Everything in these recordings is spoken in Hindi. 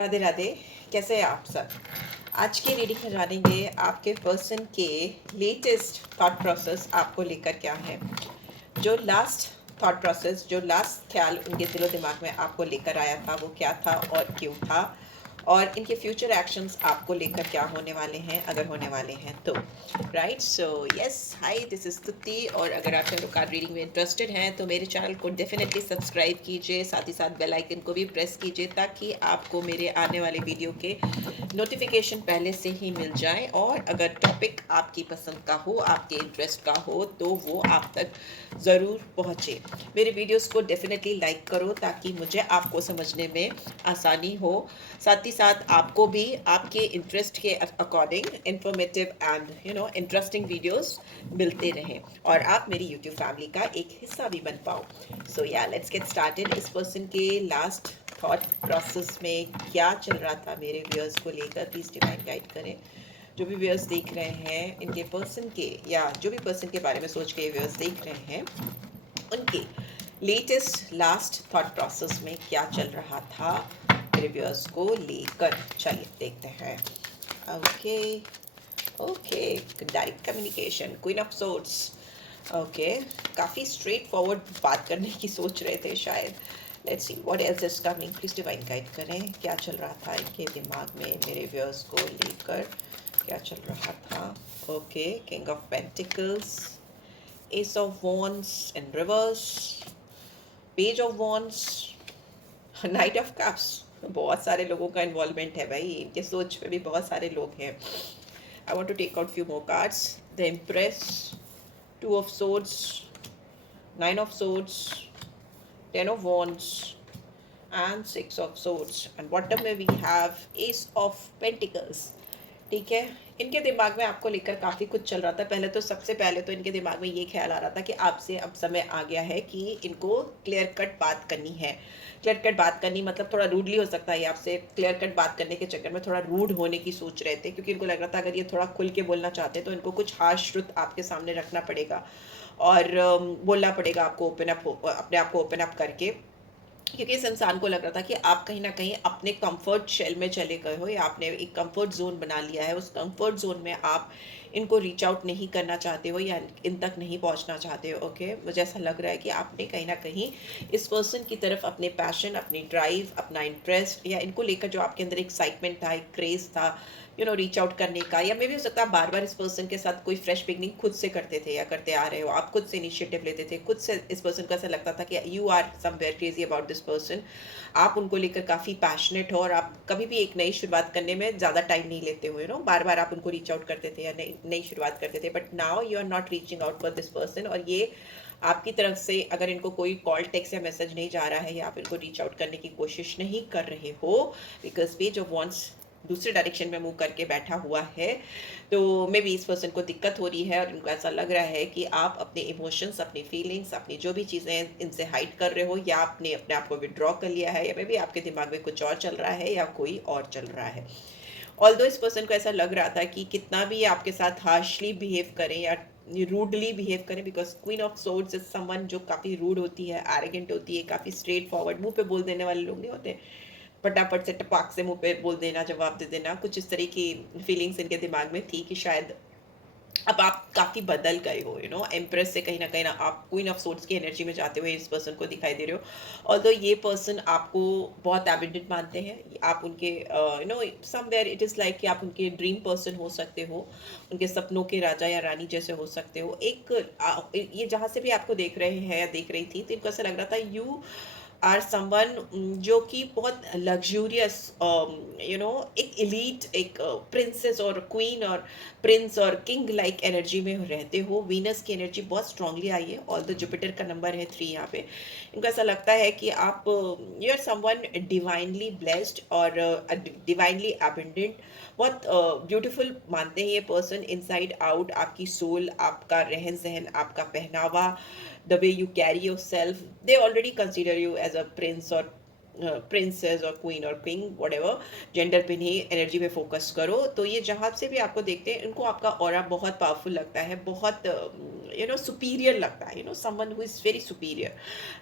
राधे राधे। कैसे हैं आप सब? आज की रीडिंग में जानेंगे आपके पर्सन के लेटेस्ट थॉट प्रोसेस आपको लेकर क्या है। जो लास्ट थॉट प्रोसेस, जो लास्ट ख्याल उनके दिलो दिमाग में आपको लेकर आया था, वो क्या था और क्यों था, और इनके फ्यूचर एक्शंस आपको लेकर क्या होने वाले हैं, अगर होने वाले हैं तो। Right, so yes, hi, this is स्तुति। और अगर आप लोग कार्ड रीडिंग में इंटरेस्टेड हैं तो मेरे चैनल को डेफिनेटली सब्सक्राइब कीजिए, साथ ही साथ बेल आइकन को भी प्रेस कीजिए ताकि आपको मेरे आने वाले वीडियो के नोटिफिकेशन पहले से ही मिल जाए। और अगर टॉपिक आपकी पसंद का हो, आपके इंटरेस्ट का हो, तो वो आप तक ज़रूर पहुँचे। मेरे वीडियोस को डेफिनेटली लाइक करो ताकि मुझे आपको समझने में आसानी हो, साथ ही साथ आपको भी आपके इंटरेस्ट के according informative and interesting videos मिलते रहें और आप मेरी यूट्यूब फैमिली का एक हिस्सा भी बन पाओ। सो या लेट्स गेट स्टार्टेड। इस पर्सन के लास्ट थॉट प्रोसेस में क्या चल रहा था मेरे व्यूअर्स को लेकर, प्लीज़ डिवाइन गाइड करें। जो भी व्यूअर्स देख रहे हैं, इनके पर्सन के या जो भी पर्सन के बारे में सोच के व्यूअर्स देख रहे हैं, उनके लेटेस्ट लास्ट थॉट प्रोसेस में क्या चल रहा था मेरे व्यूअर्स को लेकर। चलिए देखते हैं। Okay okay, direct communication, queen of swords. Okay, काफ़ी स्ट्रेट फॉरवर्ड बात करने की सोच रहे थे शायद। Let's see what else is coming. Please divine guide करें, क्या चल रहा था इनके दिमाग में मेरे व्यूअर्स को लेकर, क्या चल रहा था। Okay, king of pentacles, S of wands in reverse, page of wands, night of cups. बहुत सारे लोगों का इन्वॉल्वमेंट है भाई, इनके सोच में भी बहुत सारे लोग हैं। I want to take out few more cards. The empress, two of swords, nine of swords, ten of wands and six of swords, and bottom में we have ace of pentacles. ठीक है, इनके दिमाग में आपको लेकर काफ़ी कुछ चल रहा था। पहले तो सबसे पहले तो इनके दिमाग में ये ख्याल आ रहा था कि आपसे अब समय आ गया है कि इनको क्लियर कट बात करनी है। क्लियर कट बात करनी मतलब थोड़ा रूडली हो सकता है, आपसे क्लियर कट बात करने के चक्कर में थोड़ा रूड होने की सोच रहे थे, क्योंकि इनको लग रहा था अगर ये थोड़ा खुल के बोलना चाहते हैं तो इनको कुछ हार्श ट्रुथ आपके सामने रखना पड़ेगा और बोलना पड़ेगा आपको ओपन अप, अपने आप को ओपन अप करके। क्योंकि इस इंसान को लग रहा था कि आप कहीं ना कहीं अपने कंफर्ट शेल में चले गए हो, या आपने एक कंफर्ट जोन बना लिया है। उस कंफर्ट जोन में आप इनको रीच आउट नहीं करना चाहते हो या इन तक नहीं पहुंचना चाहते हो। ओके, मुझे ऐसा लग रहा है कि आपने कहीं ना कहीं इस पर्सन की तरफ अपने पैशन, अपनी ड्राइव, अपना इंटरेस्ट, या इनको लेकर जो आपके अंदर एक्साइटमेंट था, एक क्रेज था रीच आउट करने का, या मे भी हो सकता है बार बार इस पर्सन के साथ कोई फ्रेश बिगनिंग खुद से करते थे या करते आ रहे हो, आप खुद से इनिशिएटिव लेते थे, खुद से इस पर्सन को ऐसा लगता था कि you are somewhere crazy about this person. आप उनको लेकर काफ़ी पैशनेट हो और आप कभी भी एक नई शुरुआत करने में ज़्यादा टाइम नहीं लेते हो, बार बार आप उनको रीच आउट करते थे या नई शुरुआत करते थे। But now you are not reaching out for this person, और ये आपकी तरफ से अगर इनको कोई कॉल, टेक्स्ट या मैसेज नहीं जा रहा है, या आप इनको रीच आउट करने की कोशिश नहीं कर रहे हो, बिकॉज पेज ऑफ वॉन्ट्स दूसरे डायरेक्शन में मूव करके बैठा हुआ है, तो मे बी इस पर्सन को दिक्कत हो रही है और इनको ऐसा लग रहा है कि आप अपने इमोशंस, अपनी फीलिंग्स, अपनी जो भी चीज़ें इनसे हाइड कर रहे हो, या आपने अपने आप को विड्रॉ कर लिया है, या मे बी आपके दिमाग में कुछ और चल रहा है या कोई और चल रहा है। ऑल्दो इस पर्सन को ऐसा लग रहा था कि कितना भी आपके साथ हार्शली बिहेव करें या रूडली बिहेव करें, because queen of swords is someone जो काफ़ी रूड होती है, एरोगेंट होती है, काफ़ी स्ट्रेट फॉरवर्ड, मुंह पे बोल देने वाले लोग नहीं होते, फटाफट से टपाक से मुंह पे बोल देना, जवाब दे देना। कुछ इस तरह की फीलिंग्स इनके दिमाग में थी कि शायद अब आप काफ़ी बदल गए हो, एम्प्रेस से कहीं ना आप क्वीन ऑफ सोर्ड्स की एनर्जी में जाते हुए इस पर्सन को दिखाई दे रहे हो। ऑल्दो ये पर्सन आपको बहुत एबिडेंट मानते हैं, आप उनके समवेयर इट इज़ लाइक कि आप उनके ड्रीम पर्सन हो सकते हो, उनके सपनों के राजा या रानी जैसे हो सकते हो। एक ये जहाँ से भी आपको देख रहे हैं या देख रही थी, तो इनको ऐसा लग रहा था यू आर समवन जो कि बहुत लग्जूरियस, एक एलीट, एक प्रिंसेस और क्वीन और प्रिंस और किंग लाइक एनर्जी में रहते हो। वीनस की एनर्जी बहुत स्ट्रांगली आई है, ऑल द जुपिटर का नंबर है 3 यहाँ पे। इनको ऐसा लगता है कि आप you are someone divinely blessed और डिवाइनली अबेंडेंट, बहुत ब्यूटीफुल मानते हैं ये पर्सन इनसाइड आउट। आपकी सोल, आपका रहन सहन, आपका पहनावा, the way you carry yourself, they already consider you as a prince or princess और क्वीन और किंग व्हाटएवर जेंडर पे नहीं, एनर्जी पे फोकस करो। तो ये जहाँ से भी आपको देखते हैं, इनको आपका ऑरा बहुत पावरफुल लगता है, बहुत सुपीरियर लगता है, someone who is very superior.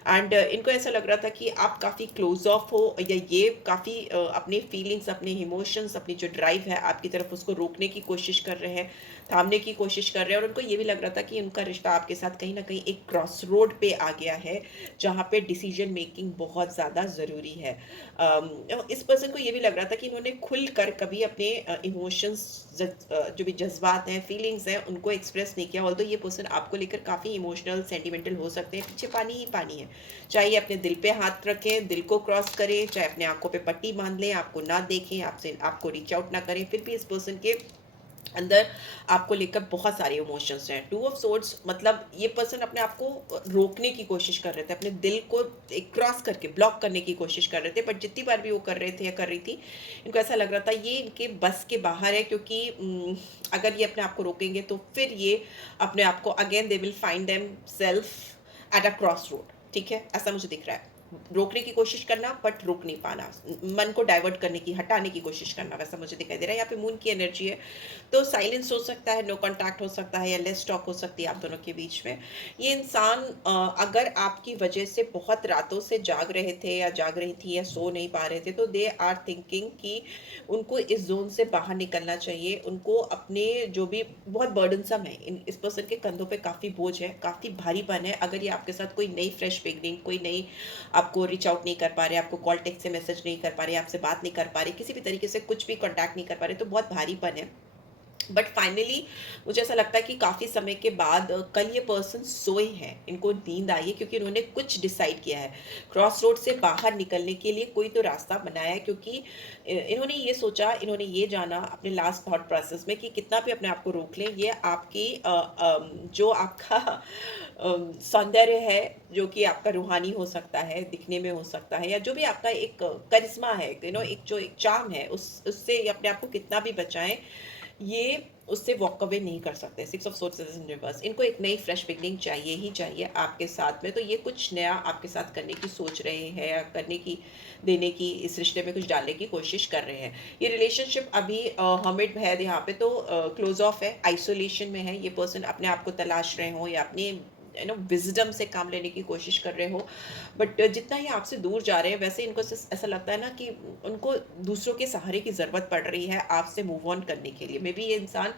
And इनको ऐसा लग रहा था कि आप काफ़ी क्लोज ऑफ हो, या ये काफ़ी अपने फीलिंग्स, अपने इमोशंस, अपनी जो ड्राइव है आपकी तरफ, उसको रोकने की कोशिश कर रहे हैं, थामने की कोशिश कर रहे हैं। और उनको ये भी लग रहा था कि उनका रिश्ता आपके साथ कहीं ना कहीं एक क्रॉस रोड पे आ गया है, जहाँ पे डिसीजन मेकिंग बहुत ज़्यादा ज़रूरी है। इस पर्सन को ये भी लग रहा था कि इन्होंने खुल कर कभी अपने इमोशंस, जो भी जज्बात हैं, फीलिंग्स हैं, उनको एक्सप्रेस नहीं किया। ऑल्दो ये पर्सन आपको लेकर काफ़ी इमोशनल, सेंटिमेंटल हो सकते हैं, पीछे पानी ही पानी है। चाहे अपने दिल पे हाथ रखें, दिल को क्रॉस करें, चाहे अपने आंखों पे पट्टी बांध लें, आपको ना देखें, आपसे आपको रीच आउट ना करें, फिर भी इस पर्सन के अंदर आपको लेकर बहुत सारे इमोशंस हैं। 2 ऑफ सोर्ड्स मतलब ये पर्सन अपने आप को रोकने की कोशिश कर रहे थे, अपने दिल को एक क्रॉस करके ब्लॉक करने की कोशिश कर रहे थे, बट जितनी बार भी वो कर रहे थे या कर रही थी, इनको ऐसा लग रहा था ये इनके बस के बाहर है, क्योंकि अगर ये अपने आप को रोकेंगे तो फिर ये अपने आप को again they will find them self at a cross road. ठीक है, ऐसा मुझे दिख रहा है। रोकने की कोशिश करना बट रोक नहीं पाना, मन को डाइवर्ट करने की, हटाने की कोशिश करना, वैसा मुझे दिखाई दे रहा है। यहाँ पे मून की एनर्जी है, तो साइलेंस हो सकता है, नो कांटेक्ट हो सकता है, या लेस टॉक हो सकती है आप दोनों के बीच में। ये इंसान अगर आपकी वजह से बहुत रातों से जाग रहे थे या जाग रही थी या सो नहीं पा रहे थे, तो दे आर थिंकिंग कि उनको इस जोन से बाहर निकलना चाहिए। उनको अपने जो भी बहुत बर्डनसम है, इस पर्सन के कंधों पे काफ़ी बोझ है, काफ़ी भारीपन है। अगर ये आपके साथ कोई नई फ्रेश बिगनिंग, कोई नई, आपको रीच आउट नहीं कर पा रहे, आपको कॉल टेक्स्ट से मैसेज नहीं कर पा रहे, आपसे बात नहीं कर पा रहे, किसी भी तरीके से कुछ भी कॉन्टैक्ट नहीं कर पा रहे, तो बहुत भारीपन है। बट फाइनली मुझे ऐसा लगता है कि काफ़ी समय के बाद कल ये पर्सन सोए हैं, इनको नींद आई है, क्योंकि इन्होंने कुछ डिसाइड किया है। क्रॉस रोड से बाहर निकलने के लिए कोई तो रास्ता बनाया है, क्योंकि इन्होंने ये सोचा, इन्होंने ये जाना अपने लास्ट थॉट प्रोसेस में कि कितना भी अपने आप को रोक लें, ये आपकी जो आपका सौंदर्य है, जो कि आपका रूहानी हो सकता है, दिखने में हो सकता है, या जो भी आपका एक करिश्मा है, एक जो एक चार्म है, उससे अपने आप को कितना भी बचाएं, ये उससे वॉक अवे नहीं कर सकते। 6 ऑफ सोर्ड्स इन रिवर्स, इनको एक नई फ्रेश बिगनिंग चाहिए ही चाहिए आपके साथ में। तो ये कुछ नया आपके साथ करने की सोच रहे हैं, या करने की, देने की, इस रिश्ते में कुछ डालने की कोशिश कर रहे हैं। ये रिलेशनशिप अभी हर्मिट है यहाँ पे, तो क्लोज ऑफ है, आइसोलेशन में है। ये पर्सन अपने आप को तलाश रहे हो, या अपनी विजडम से काम लेने की कोशिश कर रहे हो, बट जितना ही आपसे दूर जा रहे हैं, वैसे इनको ऐसा लगता है ना कि उनको दूसरों के सहारे की ज़रूरत पड़ रही है आपसे मूव ऑन करने के लिए। मे बी ये इंसान,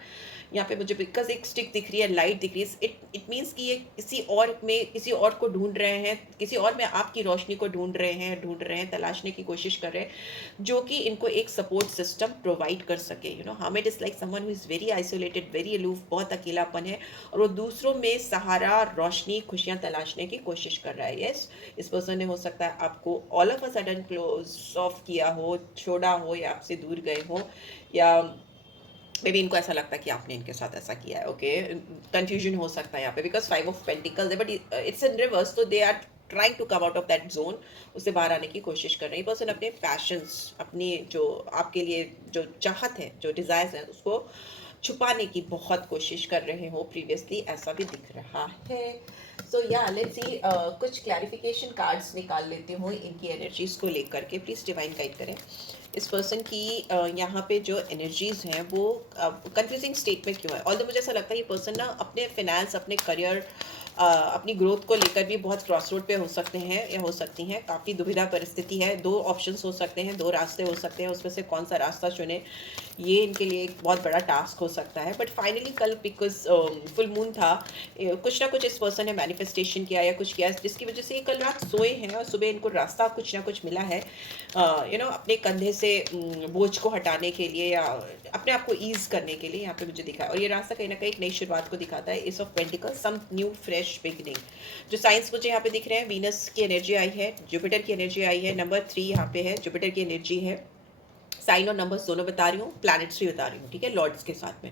यहाँ पे मुझे बिकॉज एक स्टिक दिख रही है, लाइट दिख रही है, इट मीन्स कि ये किसी और में, किसी और को ढूंढ रहे हैं, किसी और में आपकी रोशनी को ढूंढ रहे हैं, तलाशने की कोशिश कर रहे हैं, जो कि इनको एक सपोर्ट सिस्टम प्रोवाइड कर सके। Hamid is like someone who is very isolated, very aloof, बहुत अकेलापन है, और वो दूसरों में सहारा, रोशनी, खुशियाँ तलाशने की कोशिश कर रहा है। यस, इस पर्सन ने हो सकता है आपको all of a sudden close of किया हो, छोड़ा हो, या आपसे दूर गए हो, या मे बी इनको ऐसा लगता है कि आपने इनके साथ ऐसा किया है। ओके, कंफ्यूजन हो सकता है यहाँ पे, बिकॉज 5 ऑफ पेंटिकल्स है, बट इट्स इन रिवर्स, तो they are trying to come out of that zone, उससे बाहर आने की कोशिश कर रहे हैं। पर्सन अपने पैशंस, अपनी जो आपके लिए जो चाहत है, जो डिज़ायर्स हैं, उसको छुपाने की बहुत कोशिश कर रहे हो प्रीवियसली, ऐसा भी दिख रहा है। सो या लेट्स सी, कुछ क्लैरिफिकेशन कार्ड्स निकाल लेती हूँ इनकी एनर्जीज को लेकर के। प्लीज़ डिवाइन गाइड करें इस पर्सन की यहाँ पे जो एनर्जीज हैं वो कंफ्यूजिंग स्टेट में क्यों है। ऑल्दो मुझे ऐसा लगता है ये पर्सन ना अपने फिनेंस, अपने करियर, अपनी ग्रोथ को लेकर भी बहुत क्रॉस रोड पे हो सकते हैं या हो सकती हैं। काफ़ी दुविधा परिस्थिति है, 2 ऑप्शंस हो सकते हैं, 2 रास्ते हो सकते हैं, उसमें से कौन सा रास्ता चुने, ये इनके लिए एक बहुत बड़ा टास्क हो सकता है। बट फाइनली कल बिकॉज फुल मून था, कुछ ना कुछ इस पर्सन ने मैनिफेस्टेशन किया या कुछ किया, जिसकी वजह से ये कल रात सोए हैं और सुबह इनको रास्ता कुछ ना कुछ मिला है, अपने कंधे से बोझ को हटाने के लिए, या अपने आप को ईज करने के लिए। यहाँ पे मुझे दिखा है, और ये रास्ता कहीं ना कहीं एक नई शुरुआत को दिखाता है। Ace of pentacles, some new fresh beginning. जो साइंस मुझे यहाँ पे दिख रहे हैं, वीनस की एनर्जी आई है, जुपिटर की एनर्जी आई है, नंबर 3 यहाँ पे है, जुपिटर की एनर्जी है। साइन और नंबर्स दोनों बता रही हूँ, प्लैनेट्स भी बता रही हूँ, ठीक है, लॉर्ड्स के साथ में।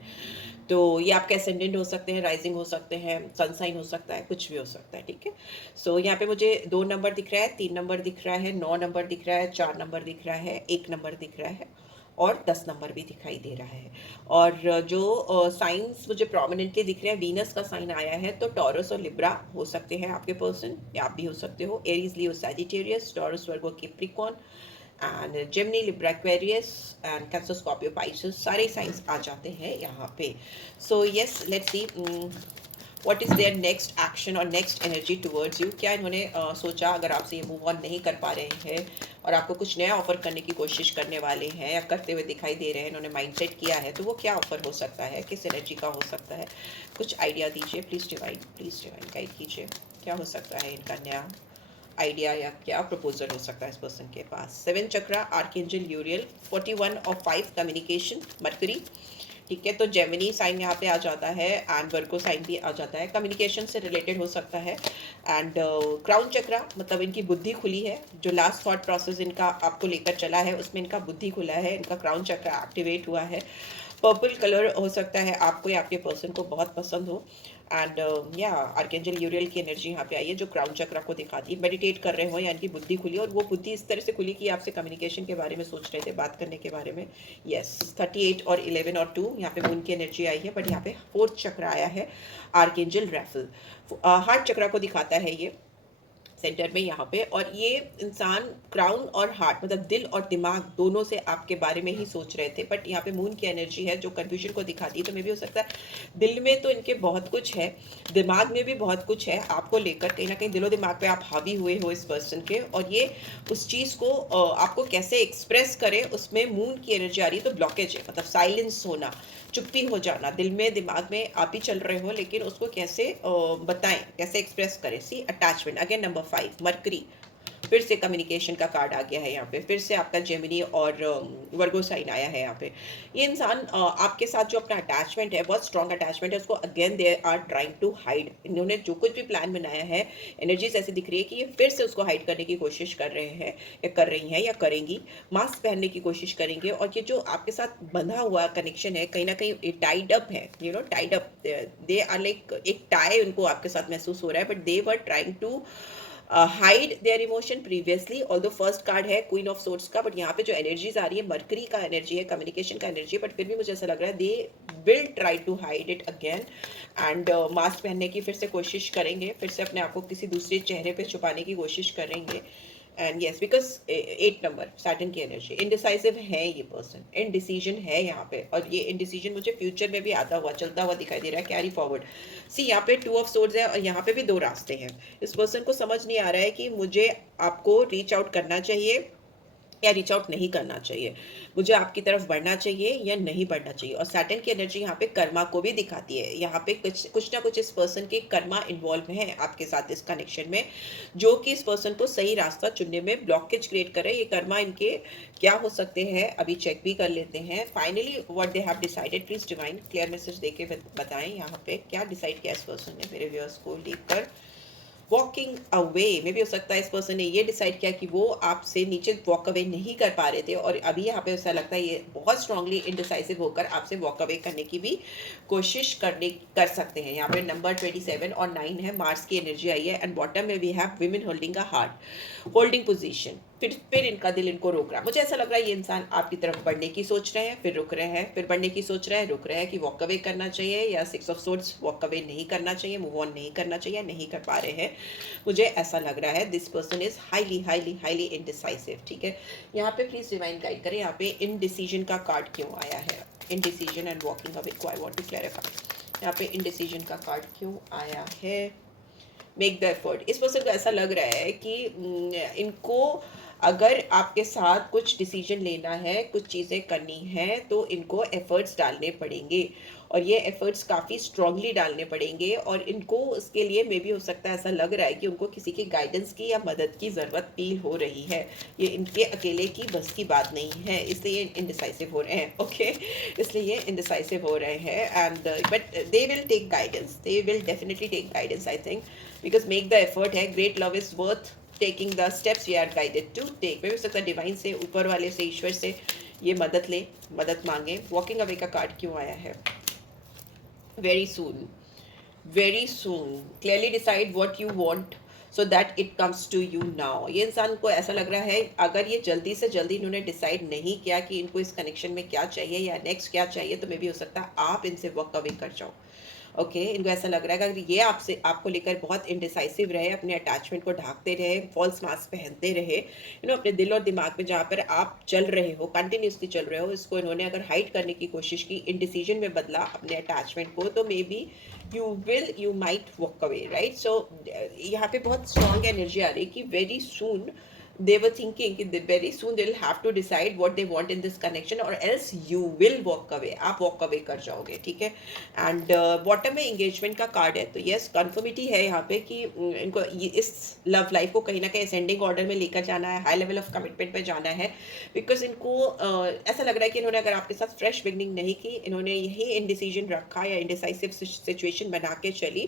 तो ये आपके असेंडेंट हो सकते हैं, राइजिंग हो सकते हैं, सन साइन हो सकता है, कुछ भी हो सकता है, ठीक है। सो यहाँ पे मुझे 2 नंबर दिख रहा है, 3 नंबर दिख रहा है, 9 नंबर दिख रहा है, 4 नंबर दिख रहा है, 1 नंबर दिख रहा है, और 10 नंबर भी दिखाई दे रहा है। और जो साइंस मुझे प्रोमिनेंटली दिख रहे हैं, वीनस का साइन आया है, तो टॉरस और लिब्रा हो सकते हैं आपके पर्सन, या आप भी हो सकते हो। Aries, Leo, Sagittarius, Taurus, Virgo, Capricorn and Gemini, Libra, Aquarius and Cancer, Scorpio, Pisces, सारे साइंस आ जाते हैं यहाँ पे। So yes, let's see what is their next action और नेक्स्ट एनर्जी टुवर्ड्स यू। क्या इन्होंने सोचा, अगर आपसे ये मूव ऑन नहीं कर पा रहे हैं और आपको कुछ नया ऑफर करने की कोशिश करने वाले हैं या करते हुए दिखाई दे रहे हैं, इन्होंने माइंडसेट किया है, तो वो क्या ऑफर हो सकता है, किस एनर्जी का हो सकता है, कुछ आइडिया दीजिए प्लीज़ डिवाइन गाइड कीजिए। क्या हो सकता है इनका नया आइडिया या क्या प्रपोजल हो सकता है इस पर्सन के पास। 7 चक्रा, आर्कएंजल यूरियल, 41 और 5 कम्युनिकेशन, मरकरी, ठीक है। तो जेमिनी साइन यहाँ पे आ जाता है एंड वर्गो साइन भी आ जाता है, कम्युनिकेशन से रिलेटेड हो सकता है। एंड क्राउन चक्रा, मतलब इनकी बुद्धि खुली है, जो लास्ट थॉट प्रोसेस इनका आपको लेकर चला है उसमें इनका बुद्धि खुला है, इनका क्राउन चक्रा एक्टिवेट हुआ है। पर्पल कलर हो सकता है आपको या आपके पर्सन को बहुत पसंद हो। एंड या आर्कएंजल यूरियल की एनर्जी यहाँ पे आई है जो क्राउन चक्रा को दिखाती है। मेडिटेट कर रहे हो या इनकी बुद्धि खुली, और वो बुद्धि इस तरह से खुली कि आपसे कम्युनिकेशन के बारे में सोच रहे थे, बात करने के बारे में। यस, 38 और 11 और 2 यहाँ पे मून की एनर्जी आई है, बट यहाँ पे 4th चक्रा आया है, आर्कएंजल रैफल। हार्ट चक्रा को दिखाता है ये सेंटर में यहाँ पे। और ये इंसान क्राउन और हार्ट, मतलब दिल और दिमाग दोनों से आपके बारे में ही सोच रहे थे, बट यहाँ पे मून की एनर्जी है जो कंफ्यूजन को दिखाती है। तो मे भी हो सकता है दिल में तो इनके बहुत कुछ है, दिमाग में भी बहुत कुछ है आपको लेकर, कहीं ना कहीं दिलो दिमाग पे आप हावी हुए हो इस पर्सन के, और ये उस चीज़ को आपको कैसे एक्सप्रेस करे उसमें मून की एनर्जी आ रही है। तो ब्लॉकेज है, मतलब साइलेंस होना, चुप्पी हो जाना, दिल में दिमाग में आप ही चल रहे हो लेकिन उसको कैसे बताएं, कैसे एक्सप्रेस करें। सी अटैचमेंट, अगेन नंबर 5 मरकरी, फिर से कम्युनिकेशन का कार्ड आ गया है यहाँ पे, फिर से आपका जेमिनी और वर्गो साइन आया है यहाँ पे। ये इंसान आपके साथ जो अपना अटैचमेंट है, बहुत स्ट्रॉन्ग अटैचमेंट है, उसको again they are trying to hide. इन्होंने जो कुछ भी प्लान बनाया है, एनर्जीज ऐसी दिख रही है कि ये फिर से उसको हाइड करने की कोशिश कर रहे हैं, या कर रही हैं या करेंगी। मास्क पहनने की कोशिश करेंगे, और ये जो आपके साथ बंधा हुआ कनेक्शन है, कहीं ना कहीं टाइड अप है, you know, tied up, they are like, एक टाई उनको आपके साथ महसूस हो रहा है, but they were trying to hide their emotion previously. Although first card है क्वीन ऑफ सोर्ड्स का, बट यहाँ पे जो एनर्जीज आ रही है, मरकरी का एनर्जी है, कम्युनिकेशन का एनर्जी है, बट फिर भी मुझे ऐसा लग रहा है they will try to hide it again. And mask पहनने की फिर से कोशिश करेंगे, फिर से अपने आप को किसी दूसरे चेहरे पे छुपाने की कोशिश करेंगे। And yes, because 8 number Saturn की एनर्जी, इनडिसाइसिव है ये पर्सन, इनडिसीजन है यहाँ पे, और ये इनडिसीजन मुझे फ्यूचर में भी आता हुआ, चलता हुआ दिखाई दे रहा है, कैरी फॉरवर्ड। सी यहाँ पे 2 ऑफ सोर्ड्स है, और यहाँ पे भी 2 रास्ते हैं। इस पर्सन को समझ नहीं आ रहा है कि मुझे आपको रीच आउट करना चाहिए या रीच आउट नहीं करना चाहिए, मुझे आपकी तरफ बढ़ना चाहिए या नहीं बढ़ना चाहिए। और सैटर्न की एनर्जी यहाँ पे कर्मा को भी दिखाती है, यहाँ पे कुछ ना कुछ इस पर्सन के कर्मा इन्वॉल्व है आपके साथ इस कनेक्शन में, जो कि इस पर्सन को सही रास्ता चुनने में ब्लॉकेज क्रिएट करे। ये कर्मा इनके क्या हो सकते हैं, अभी चेक भी कर लेते हैं। Finally what they have decided, please divine clear message देके बताएं यहाँ पे क्या डिसाइड किया इस पर्सन ने मेरे व्यूअर्स को लेकर। वॉकिंग अवे, में भी हो सकता है इस पर्सन ने ये डिसाइड किया कि वो आपसे नीचे वॉक अवे नहीं कर पा रहे थे, और अभी यहाँ पे ऐसा लगता है ये बहुत स्ट्रांगली इनडिसाइसिव होकर आपसे वॉक अवे करने की भी कोशिश कर सकते हैं। यहाँ पे नंबर 27 और 9 है, मार्स की एनर्जी आई है, एंड बॉटम में we have women holding a heart, holding position. फिर इनका दिल इनको रोक रहा है। मुझे ऐसा लग रहा है ये इंसान आपकी तरफ बढ़ने की सोच रहे हैं, फिर रुक रहे हैं, फिर बढ़ने की सोच रहे हैं, रुक रहे हैं, कि वॉक अवे करना चाहिए या 6 ऑफ सोर्ड्स, वॉक अवे नहीं करना चाहिए, मूव ऑन नहीं करना चाहिए, नहीं कर पा रहे हैं। मुझे ऐसा लग रहा है this person is highly highly highly indecisive. ठीक है, यहाँ पे प्लीज डिवाइन गाइड करें, यहाँ पे इनडिसीजन का कार्ड क्यों आया है, इनडिसीजन एंड वॉकिंग अवे को आई वांट टू क्लैरिफाई। यहाँ पे इनडिसीजन का कार्ड क्यों आया है, मेक द एफर्ट। इस पर्सन को ऐसा लग रहा है कि इनको अगर आपके साथ कुछ डिसीजन लेना है, कुछ चीज़ें करनी हैं, तो इनको एफर्ट्स डालने पड़ेंगे, और ये एफर्ट्स काफ़ी स्ट्रांगली डालने पड़ेंगे, और इनको उसके लिए मे भी हो सकता है ऐसा लग रहा है कि उनको किसी की गाइडेंस की या मदद की ज़रूरत फील हो रही है। ये इनके अकेले की बस की बात नहीं है, इसलिए ये इनडिसाइसिव हो रहे हैं। ओके, इसलिए ये इनडिसाइसिव हो रहे हैं, and but they will take guidance, they will definitely take guidance I think, because make the effort है, great love is worth taking the steps we are guided to take. मैं भी सकता डिवाइन से, ऊपर वाले से, ईश्वर से ये मदद ले, मदद मांगे। वॉकिंग अवे का कार्ड क्यों आया है, very soon, very soon, clearly decide what you want, so that it comes to you now. ये इंसान को ऐसा लग रहा है अगर ये जल्दी से जल्दी इन्होंने डिसाइड नहीं किया कि इनको इस कनेक्शन में क्या चाहिए या नेक्स्ट क्या चाहिए, तो मे भी हो सकता है आप इनसे वॉक अवे कर जाओ। ओके, इनको ऐसा लग रहा है कि अगर ये आपसे आपको लेकर बहुत इंडिसाइसिव रहे, अपने अटैचमेंट को ढांकते रहे, फॉल्स मास्क पहनते रहे, अपने दिल और दिमाग में जहाँ पर आप चल रहे हो, कंटिन्यूसली चल रहे हो, इसको इन्होंने अगर हाइड करने की कोशिश की, इनडिसीजन में बदला अपने अटैचमेंट को, तो may be you might walk away, right. So यहाँ पे बहुत स्ट्रॉन्ग एनर्जी आ रही कि very soon they were thinking कि very soon they'll have to decide what they want in this connection, or else you will walk away, आप walk away कर जाओगे, ठीक है। एंड बॉटम में एंगेजमेंट का कार्ड है, तो यस कन्फर्मिटी है यहाँ पे कि इनको इस लव लाइफ को कहीं ना कहीं असेंडिंग ऑर्डर में लेकर जाना है, हाई लेवल ऑफ कमिटमेंट पे जाना है, बिकॉज इनको ऐसा लग रहा है कि इन्होंने अगर आपके साथ फ्रेश बिगनिंग नहीं की, इन्होंने यही इनडिसीजन रखा या इनडिसाइसिव सिचुएशन बना के चली,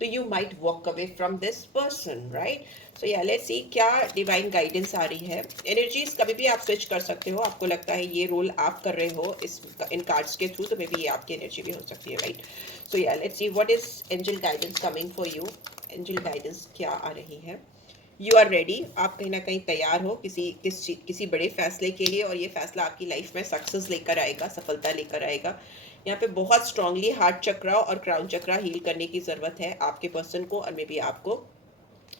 तो you might walk away from this person, right. So या लेट्स सी क्या डिवाइन गाइडेंस आ रही है। एनर्जीज कभी भी आप स्विच कर सकते हो, आपको लगता है ये रोल आप कर रहे हो इस इन कार्ड्स के थ्रू, तो मे बी ये आपकी एनर्जी भी हो सकती है, राइट। सो या let's see what is angel guidance coming for you. Angel guidance क्या आ रही है। यू आर रेडी, आप कहीं ना कहीं तैयार हो किसी बड़े फैसले के लिए, और ये फैसला आपकी लाइफ में सक्सेस लेकर आएगा, सफलता लेकर आएगा। यहाँ पे बहुत स्ट्रांगली हार्ट चक्रा और क्राउन चक्रा हील करने की ज़रूरत है आपके पर्सन को, और मे बी आपको।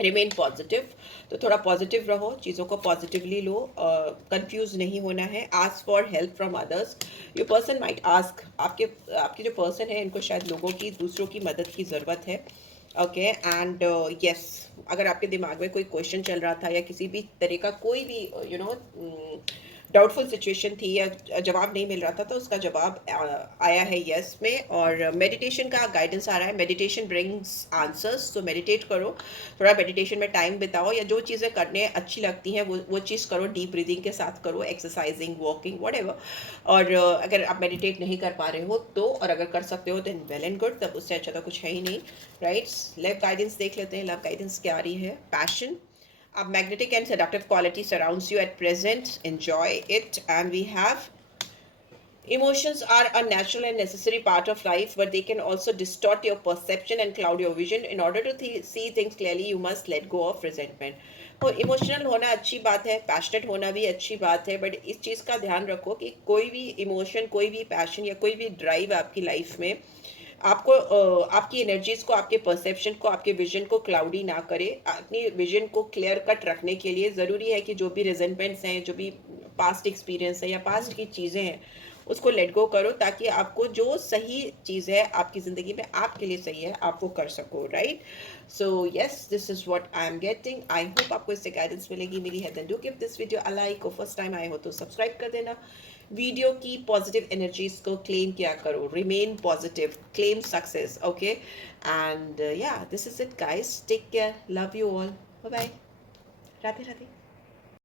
रिमेन पॉजिटिव, तो थोड़ा पॉजिटिव रहो, चीज़ों को पॉजिटिवली लो, कंफ्यूज नहीं होना है। Ask for help from others, your person might ask, आपके जो पर्सन है इनको शायद लोगों की, दूसरों की मदद की ज़रूरत है। ओके, एंड यस, अगर आपके दिमाग में कोई क्वेश्चन चल रहा था या किसी भी तरह का कोई भी डाउटफुल सिचुएशन थी या जवाब नहीं मिल रहा था, तो उसका जवाब आया है यस में। और मेडिटेशन का गाइडेंस आ रहा है, मेडिटेशन ब्रिंग्स आंसर्स, तो मेडिटेट करो, थोड़ा मेडिटेशन में टाइम बिताओ, या जो चीज़ें करने अच्छी लगती हैं वो चीज़ करो, डीप ब्रीदिंग के साथ करो, एक्सरसाइजिंग, वॉकिंग, व्हाटएवर। और अगर आप मेडिटेट नहीं कर पा रहे हो तो, और अगर कर सकते हो देन वेल एंड गुड, तब उससे अच्छा तो कुछ है ही नहीं, राइट। लव गाइडेंस देख लेते हैं, लव गाइडेंस क्या आ रही है। Passion, a magnetic and seductive quality surrounds you at present. Enjoy it. And we have emotions are a natural and necessary part of life, but they can also distort your perception and cloud your vision. In order to see things clearly, you must let go of resentment. तो इमोशनल होना अच्छी बात है, पैशनेट होना भी अच्छी बात है, बट इस चीज़ का ध्यान रखो कि कोई भी इमोशन, कोई भी पैशन या कोई भी ड्राइव आपकी लाइफ में आपको आपकी एनर्जीज को, आपके परसेप्शन को, आपके विजन को क्लाउडी ना करे। अपनी विजन को क्लियर कट रखने के लिए ज़रूरी है कि जो भी रिजेंटमेंट्स हैं, जो भी पास्ट एक्सपीरियंस है या पास्ट की चीज़ें हैं, उसको लेट गो करो, ताकि आपको जो सही चीज़ है आपकी ज़िंदगी में, आपके लिए सही है, आप वो कर सको, right. So yes, this is what I am getting. I hope आपको इससे गाइडेंस मिलेगी, मिली है। Then do give this video a like, और फर्स्ट टाइम आए हो तो सब्सक्राइब कर देना। वीडियो की पॉजिटिव एनर्जीज को क्लेम किया करो, remain positive, claim success, okay. And या this is it guys, take care, love you all, bye bye, Radhe Radhe.